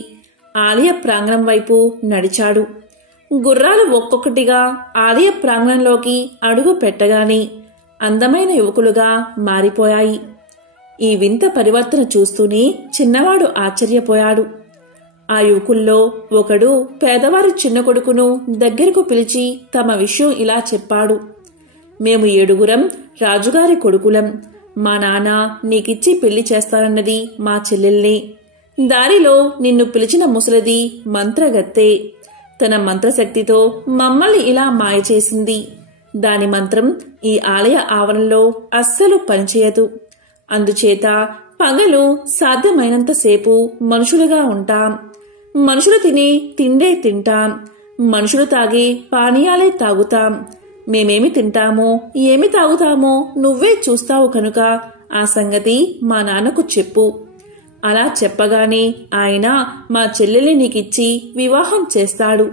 ఆలయ ప్రాంగణం వైపు నడిచాడు. గుర్రాలు ఒక్కొక్కటిగా ఆలయ ప్రాంగణంలోకి అడుగు పెట్టగానే అందమైన యువకులుగా మారిపోయాయి. ఈ వింత పరివర్తన చూస్తూనే చిన్నవాడు ఆశ్చర్యపోయాడు. ఆ యువకుల్లో ఒకడు పేదవారి చిన్న కొడుకును దగ్గరకు పిలిచి తమ విషయం ఇలా చెప్పాడు. మేము 7 రాజుగారి కొడుకులం. మా నాన్న నీకిచ్చి పెళ్లి చేస్తానన్నది మా చెల్లెల్ని. దారిలో నిన్ను పిలిచిన ముసలిది మంత్రగత్తె. తన మంత్రశక్తితో మమ్మల్ని ఇలా మాయ చేసింది. దాని మంత్రం ఈ ఆలయ ఆవరణలో అస్సలు పనిచేయదు. అందుచేత పగలు సాధ్యమైనంతసేపు మనుషులుగా ఉంటాం. మనుషులు తినే తిండే తింటాం. మనుషులు తాగే పానీయాలే తాగుతాం. మేమేమి తింటామో ఏమి తాగుతామో నువ్వే చూస్తావు కనుక ఆ సంగతి మా నాన్నకు చెప్పు. అలా చెప్పగానే ఆయన మా చెల్లెల్ని నీకిచ్చి వివాహం చేస్తాడు.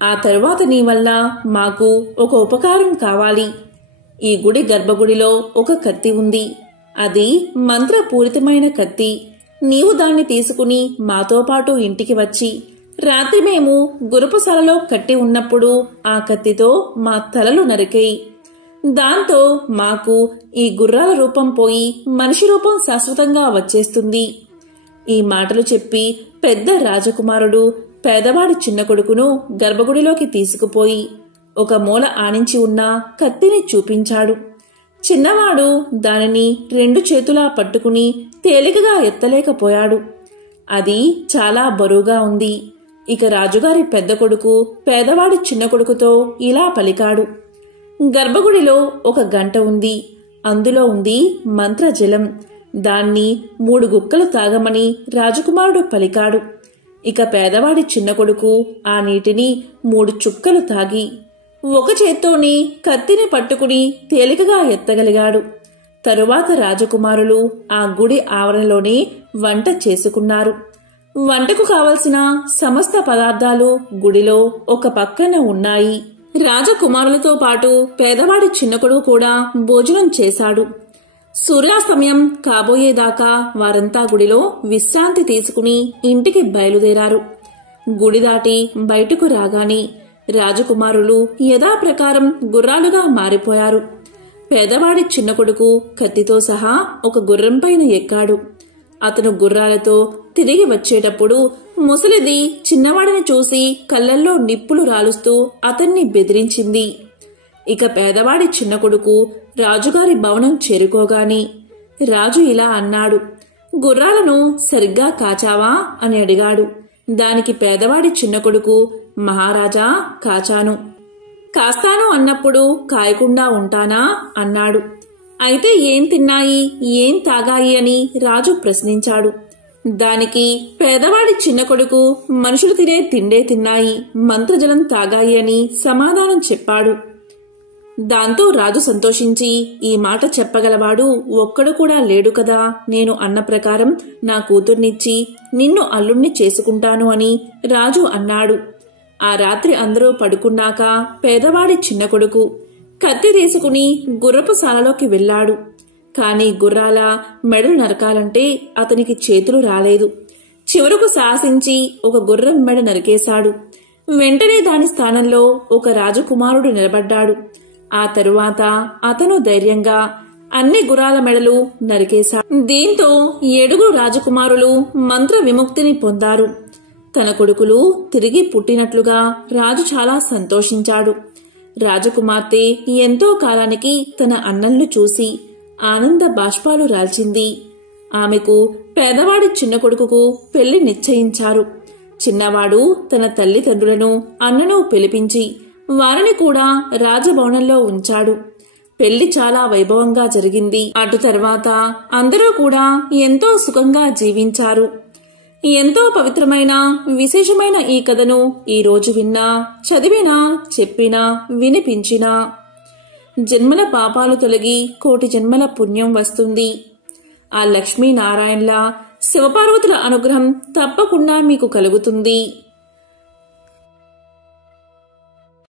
ఆ తరువాత నీ వల్ల మాకు ఒక ఉపకారం కావాలి. ఈ గుడి గర్భగుడిలో ఒక కత్తి ఉంది. అది మంత్రపూరితమైన కత్తి. నీవు దాన్ని తీసుకుని మాతో పాటు ఇంటికి వచ్చి రాత్రి మేము గురుపుశాలలో కట్టి ఉన్నప్పుడు ఆ కత్తితో మా తలలు నరికేయి. దాంతో మాకు ఈ గుర్రాల రూపం పోయి మనిషి రూపం శాశ్వతంగా వచ్చేస్తుంది. ఈ మాటలు చెప్పి పెద్ద రాజకుమారుడు పేదవాడి చిన్న కొడుకును గర్భగుడిలోకి తీసుకుపోయి ఒక మూల ఆనించి ఉన్న కత్తిని చూపించాడు. చిన్నవాడు దానిని 2 చేతులా పట్టుకుని తేలికగా ఎత్తలేకపోయాడు. అది చాలా బరువుగా ఉంది. ఇక రాజుగారి పెద్ద కొడుకు పేదవాడి చిన్న కొడుకుతో ఇలా పలికాడు. గర్భగుడిలో ఒక గంట ఉంది. అందులో ఉంది మంత్రజలం. దాన్ని 3 గుక్కలు తాగమని రాజకుమారుడు పలికాడు. ఇక పేదవాడి చిన్న కొడుకు ఆ నీటిని 3 చుక్కలు తాగి ఒక చేత్తోని కత్తిని పట్టుకుని తేలికగా ఎత్తగలిగాడు. తరువాత రాజకుమారులు ఆ గుడి ఆవరణలోనే వంట చేసుకున్నారు. వంటకు కావలసిన సమస్త పదార్థాలు గుడిలో ఒక పక్కన ఉన్నాయి. రాజకుమారులతో పాటు పేదవాడి చిన్న కొడుకు కూడా భోజనం చేశాడు. సూర్యాస్తమయం కాబోయేదాకా వారంతా గుడిలో విశ్రాంతి తీసుకుని ఇంటికి బయలుదేరారు. గుడి దాటి బయటకు రాగానే రాజకుమారులు యథాప్రకారం గుర్రాలుగా మారిపోయారు. పేదవాడి చిన్న కొడుకు కత్తితో సహా ఒక గుర్రంపైన ఎక్కాడు. అతను గుర్రాలతో తిరిగి వచ్చేటప్పుడు ముసలిది చిన్నవాడిని చూసి కళ్ళల్లో నిప్పులు రాలుస్తూ అతన్ని బెదిరించింది. ఇక పేదవాడి చిన్న కొడుకు రాజుగారి భవనం చేరుకోగాని రాజు ఇలా అన్నాడు. గుర్రాలను సరిగ్గా కాచావా అని అడిగాడు. దానికి పేదవాడి చిన్న కొడుకు, మహారాజా కాచాను. కాస్తాను అన్నప్పుడు కాయకుండా ఉంటానా అన్నాడు. అయితే ఏం తిన్నాయి, ఏం తాగాయి అని రాజు ప్రశ్నించాడు. దానికి పేదవాడి చిన్న కొడుకు మనుషులు తినే తిండే తిన్నాయి, మంత్రజలం తాగాయి అని సమాధానం చెప్పాడు. దాంతో రాజు సంతోషించి, ఈ మాట చెప్పగలవాడు ఒక్కడు కూడా లేడు కదా, నేను అన్న ప్రకారం నా కూతుర్నిచ్చి నిన్ను అల్లుణ్ణి చేసుకుంటాను అని రాజు అన్నాడు. ఆ రాత్రి అందరూ పడుకున్నాక పేదవాడి చిన్న కొడుకు కత్తి తీసుకుని గుర్రపు శాలలోకి వెళ్లాడు. కాని గుర్రాల మెడలు నరకాలంటే అతనికి చేతులు రాలేదు. చివరకు శాసించి ఒక గుర్రం మెడ నరికేశాడు. వెంటనే దాని స్థానంలో ఒక రాజకుమారుడు నిలబడ్డాడు. ఆ తరువాత అతను ధైర్యంగా అన్ని గుర్రాల మెడలు నరికేశాడు. దీంతో 7 రాజకుమారులు మంత్ర విముక్తిని పొందారు. తన కొడుకులు తిరిగి పుట్టినట్లుగా రాజు చాలా సంతోషించాడు. రాజకుమార్తె ఎంతో కాలానికి తన అన్నల్ని చూసి ఆనంద బాష్పాలు రాల్చింది. ఆమెకు పేదవాడి చిన్న కొడుకుకు పెళ్లి నిశ్చయించారు. చిన్నవాడు తన తల్లిదండ్రులను అన్నను పిలిపించి వారిని కూడా రాజభవనంలో ఉంచాడు. పెళ్లి చాలా వైభవంగా జరిగింది. అటు తర్వాత అందరూ కూడా ఎంతో సుఖంగా జీవించారు. ఎంతో పవిత్రమైన విశేషమైన ఈ కథను ఈ రోజు విన్నా, చదివినా, చెప్పినా, వినిపించినా జన్మల పాపాలు తొలగి కోటి జన్మల పుణ్యం వస్తుంది. ఆ లక్ష్మీనారాయణల శివపార్వతుల అనుగ్రహం తప్పకుండా మీకు కలుగుతుంది.